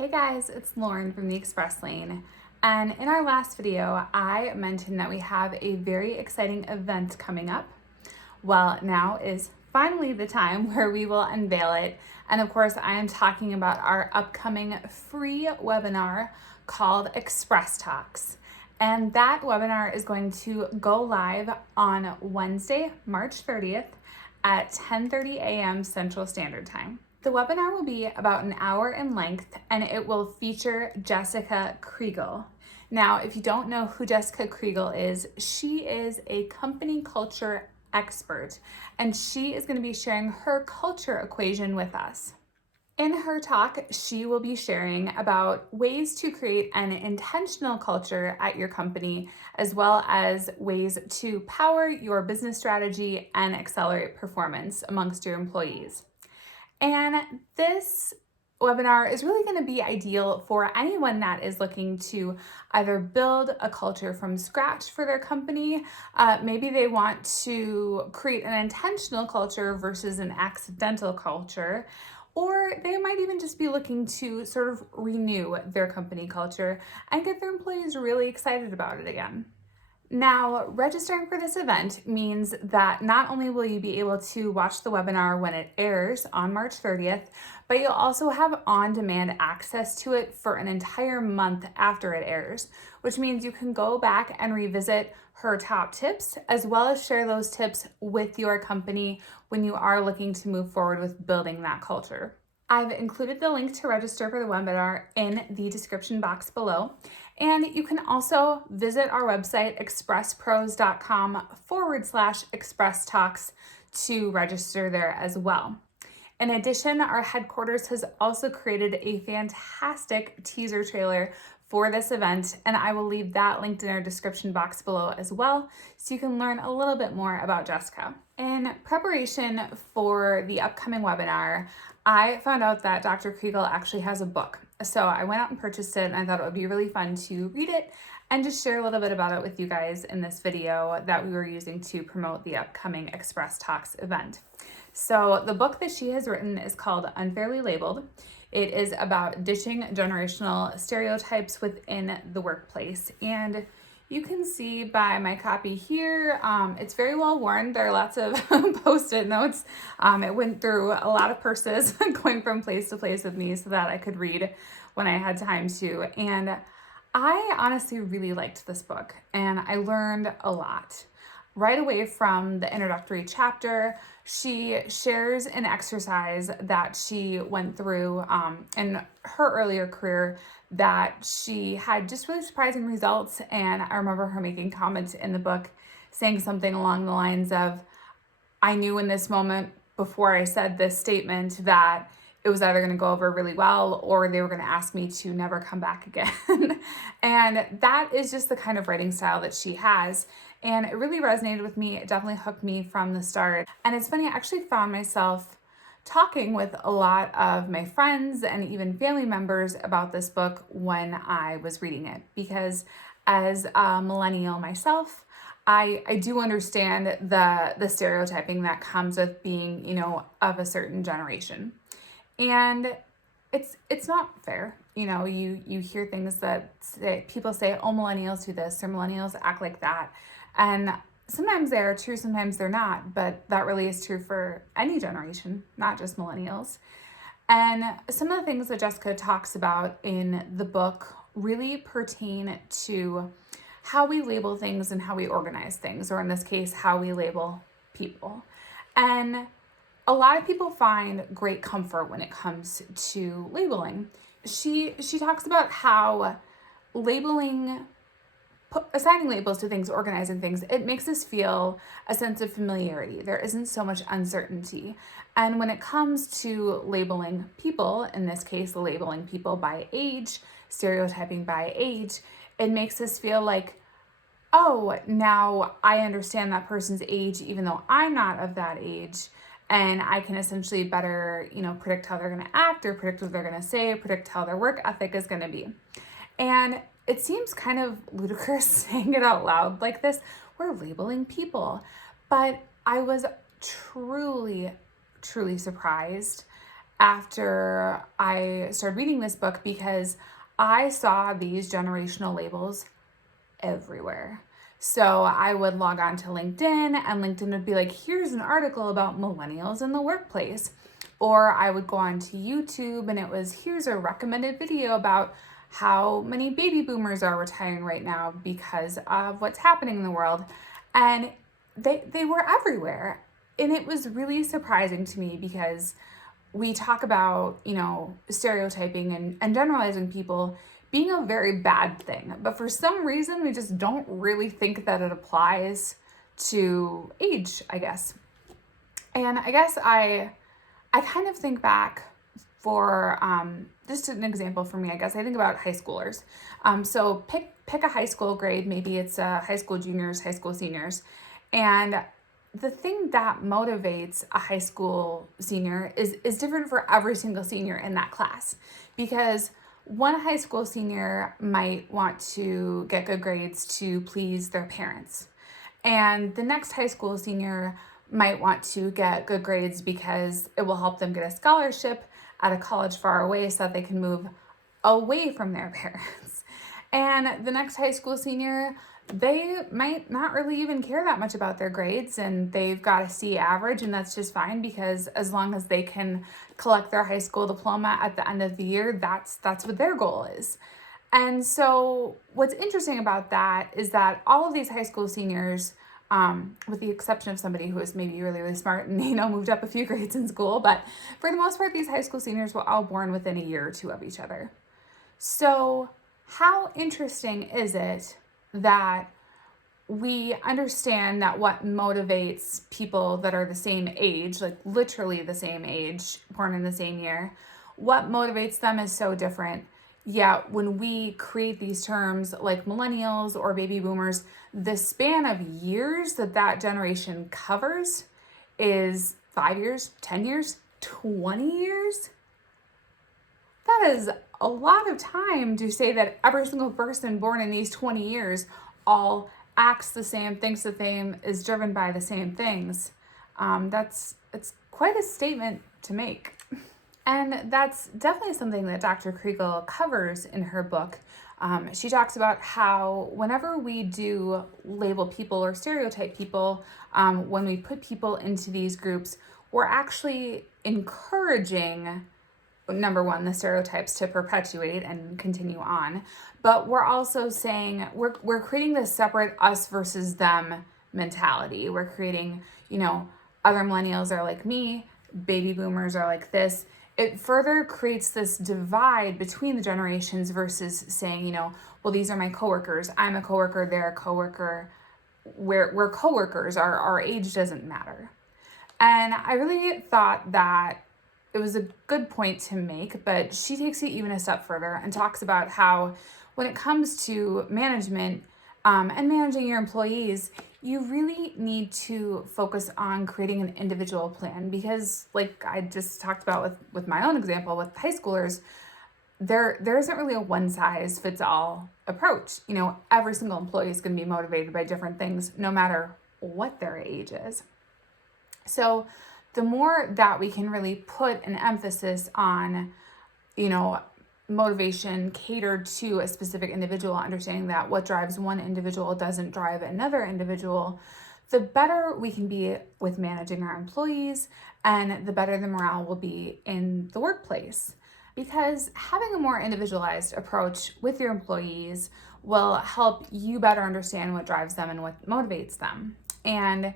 Hey guys, it's Lauren from the Express Lane. And in our last video, I mentioned that we have a very exciting event coming up. Well, now is finally the time where we will unveil it. And of course, I am talking about our upcoming free webinar called ExpressTalks. And that webinar is going to go live on Wednesday, March 30th at 10:30 a.m. Central Standard Time. The webinar will be about an hour in length and it will feature Jessica Kriegel. Now, if you don't know who Jessica Kriegel is, she is a company culture expert and she is going to be sharing her culture equation with us. In her talk, she will be sharing about ways to create an intentional culture at your company, as well as ways to power your business strategy and accelerate performance amongst your employees. And this webinar is really going to be ideal for anyone that is looking to either build a culture from scratch for their company. Maybe they want to create an intentional culture versus an accidental culture, or they might even just be looking to sort of renew their company culture and get their employees really excited about it again. Now, registering for this event means that not only will you be able to watch the webinar when it airs on March 30th, but you'll also have on-demand access to it for an entire month after it airs, which means you can go back and revisit her top tips, as well as share those tips with your company when you are looking to move forward with building that culture. I've included the link to register for the webinar in the description box below. And you can also visit our website, expresspros.com/expresstalks to register there as well. In addition, our headquarters has also created a fantastic teaser trailer for this event, and I will leave that linked in our description box below as well, so you can learn a little bit more about Jessica. In preparation for the upcoming webinar, I found out that Dr. Kriegel actually has a book. So I went out and purchased it, and I thought it would be really fun to read it and just share a little bit about it with you guys in this video that we were using to promote the upcoming ExpressTalks event. So the book that she has written is called Unfairly Labeled. It is about ditching generational stereotypes within the workplace. And you can see by my copy here, it's very well worn. There are lots of Post-it notes. It went through a lot of purses going from place to place with me so that I could read when I had time to. And I honestly really liked this book and I learned a lot. Right away from the introductory chapter, she shares an exercise that she went through in her earlier career that she had just really surprising results. And I remember her making comments in the book saying something along the lines of, I knew in this moment before I said this statement that it was either going to go over really well or they were going to ask me to never come back again. And that is just the kind of writing style that she has. And it really resonated with me. It definitely hooked me from the start. And it's funny, I actually found myself talking with a lot of my friends and even family members about this book when I was reading it, because as a millennial myself, I do understand the stereotyping that comes with being, of a certain generation. And it's not fair. You hear things that people say, oh, millennials do this or millennials act like that. And sometimes they are true, sometimes they're not, but that really is true for any generation, not just millennials. And some of the things that Jessica talks about in the book really pertain to how we label things and how we organize things, or in this case, how we label people. And a lot of people find great comfort when it comes to labeling. She talks about how assigning labels to things, organizing things, it makes us feel a sense of familiarity. There isn't so much uncertainty. And when it comes to labeling people, in this case, labeling people by age, stereotyping by age, it makes us feel like, oh, now I understand that person's age, even though I'm not of that age. And I can essentially better, predict how they're going to act or predict what they're going to say, predict how their work ethic is going to be. And it seems kind of ludicrous saying it out loud like this. We're labeling people. But I was truly, truly surprised after I started reading this book because I saw these generational labels everywhere. So I would log on to LinkedIn, and LinkedIn would be like, here's an article about millennials in the workplace. Or I would go on to YouTube and it was, here's a recommended video about how many baby boomers are retiring right now because of what's happening in the world. And they were everywhere. And it was really surprising to me because we talk about, stereotyping and generalizing people being a very bad thing. But for some reason, we just don't really think that it applies to age, I guess. And I guess I kind of think back for just an example for me, I guess I think about high schoolers. So pick a high school grade, maybe it's high school juniors, high school seniors. And the thing that motivates a high school senior is different for every single senior in that class, because one high school senior might want to get good grades to please their parents, and the next high school senior might want to get good grades because it will help them get a scholarship at a college far away so that they can move away from their parents. And the next high school senior, they might not really even care that much about their grades, and they've got a C average, and that's just fine because as long as they can collect their high school diploma at the end of the year, that's what their goal is. And so what's interesting about that is that all of these high school seniors, with the exception of somebody who is maybe really, really smart and, moved up a few grades in school, but for the most part, these high school seniors were all born within a year or two of each other. So how interesting is it that we understand that what motivates people that are the same age, like literally the same age, born in the same year, what motivates them is so different. Yet when we create these terms like millennials or baby boomers, the span of years that generation covers is 5 years, 10 years, 20 years. That is a lot of time to say that every single person born in these 20 years all acts the same, thinks the same, is driven by the same things. It's quite a statement to make. And that's definitely something that Dr. Kriegel covers in her book. She talks about how whenever we do label people or stereotype people, when we put people into these groups, we're actually encouraging, number one, the stereotypes to perpetuate and continue on. But we're also saying we're creating this separate us versus them mentality. We're creating, other millennials are like me, baby boomers are like this. It further creates this divide between the generations versus saying, well, these are my coworkers. I'm a coworker, they're a coworker. We're coworkers. Our age doesn't matter. And I really thought that it was a good point to make, but she takes it even a step further and talks about how when it comes to management and managing your employees, you really need to focus on creating an individual plan, because like I just talked about with my own example with high schoolers, there isn't really a one size fits all approach. Every single employee is going to be motivated by different things, no matter what their age is. So the more that we can really put an emphasis on, motivation catered to a specific individual, understanding that what drives one individual doesn't drive another individual, the better we can be with managing our employees and the better the morale will be in the workplace. Because having a more individualized approach with your employees will help you better understand what drives them and what motivates them. And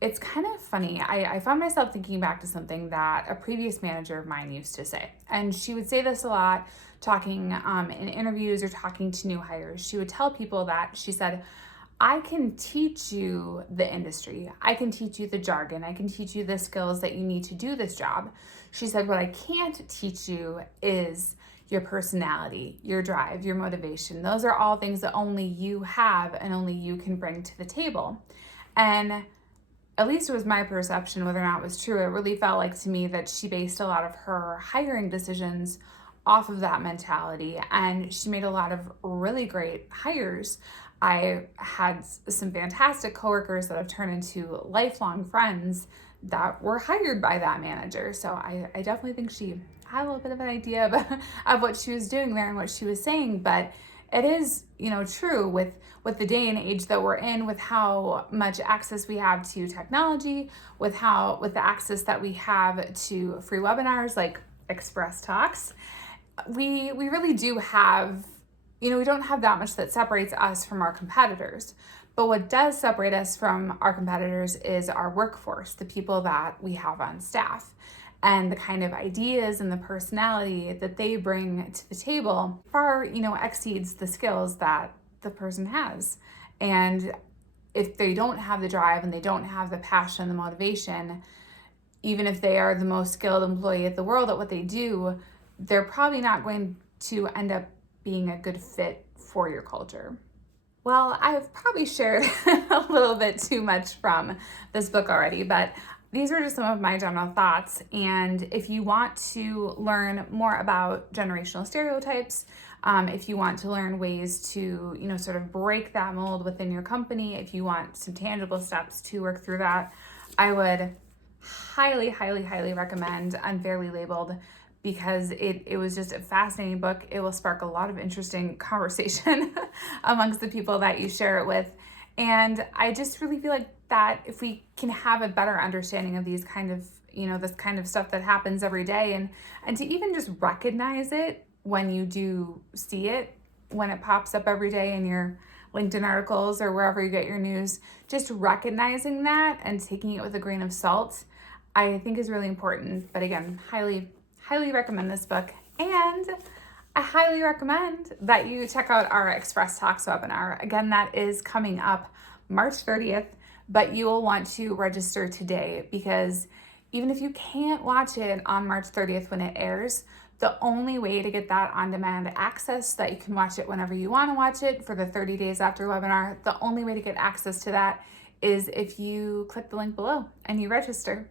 it's kind of funny. I found myself thinking back to something that a previous manager of mine used to say. And she would say this a lot, talking in interviews or talking to new hires. She would tell people that, she said, I can teach you the industry. I can teach you the jargon. I can teach you the skills that you need to do this job. She said, what I can't teach you is your personality, your drive, your motivation. Those are all things that only you have and only you can bring to the table. And at least it was my perception, whether or not it was true, it really felt like to me that she based a lot of her hiring decisions off of that mentality, and she made a lot of really great hires. I had some fantastic coworkers that have turned into lifelong friends that were hired by that manager. So I definitely think she had a little bit of an idea of what she was doing there and what she was saying. But it is, true with the day and age that we're in, with how much access we have to technology, with the access that we have to free webinars like ExpressTalks. We really do have, we don't have that much that separates us from our competitors. But what does separate us from our competitors is our workforce, the people that we have on staff, and the kind of ideas and the personality that they bring to the table far, exceeds the skills that the person has. And if they don't have the drive and they don't have the passion, the motivation, even if they are the most skilled employee at the world at what they do, they're probably not going to end up being a good fit for your culture. Well, I've probably shared a little bit too much from this book already, but these are just some of my general thoughts. And if you want to learn more about generational stereotypes, if you want to learn ways to, sort of break that mold within your company, if you want some tangible steps to work through that, I would highly, highly, highly recommend Unfairly Labeled, because it was just a fascinating book. It will spark a lot of interesting conversation amongst the people that you share it with. And I just really feel like that if we can have a better understanding of these kind of, this kind of stuff that happens every day, and to even just recognize it when you do see it, when it pops up every day in your LinkedIn articles or wherever you get your news, just recognizing that and taking it with a grain of salt, I think is really important. But again, highly recommend this book. And I highly recommend that you check out our ExpressTalks webinar. Again, that is coming up March 30th, but you will want to register today, because even if you can't watch it on March 30th when it airs, the only way to get that on-demand access so that you can watch it whenever you want to watch it for the 30 days after webinar, the only way to get access to that is if you click the link below and you register.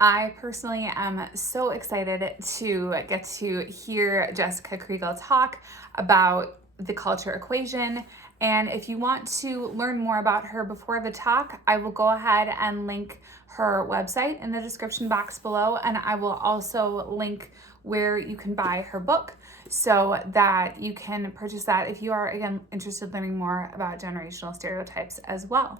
I personally am so excited to get to hear Jessica Kriegel talk about the culture equation. And if you want to learn more about her before the talk, I will go ahead and link her website in the description box below. And I will also link where you can buy her book so that you can purchase that if you are, again, interested in learning more about generational stereotypes as well.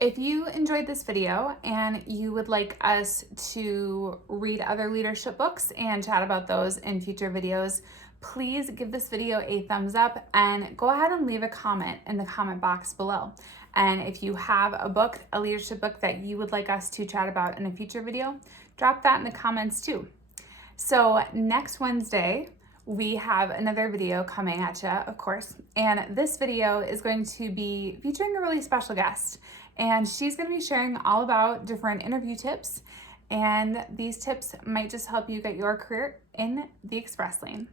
If you enjoyed this video and you would like us to read other leadership books and chat about those in future videos, please give this video a thumbs up and go ahead and leave a comment in the comment box below. And if you have a book, a leadership book that you would like us to chat about in a future video, drop that in the comments too. So next Wednesday, we have another video coming at you, of course. And this video is going to be featuring a really special guest. And she's going to be sharing all about different interview tips. And these tips might just help you get your career in the express lane.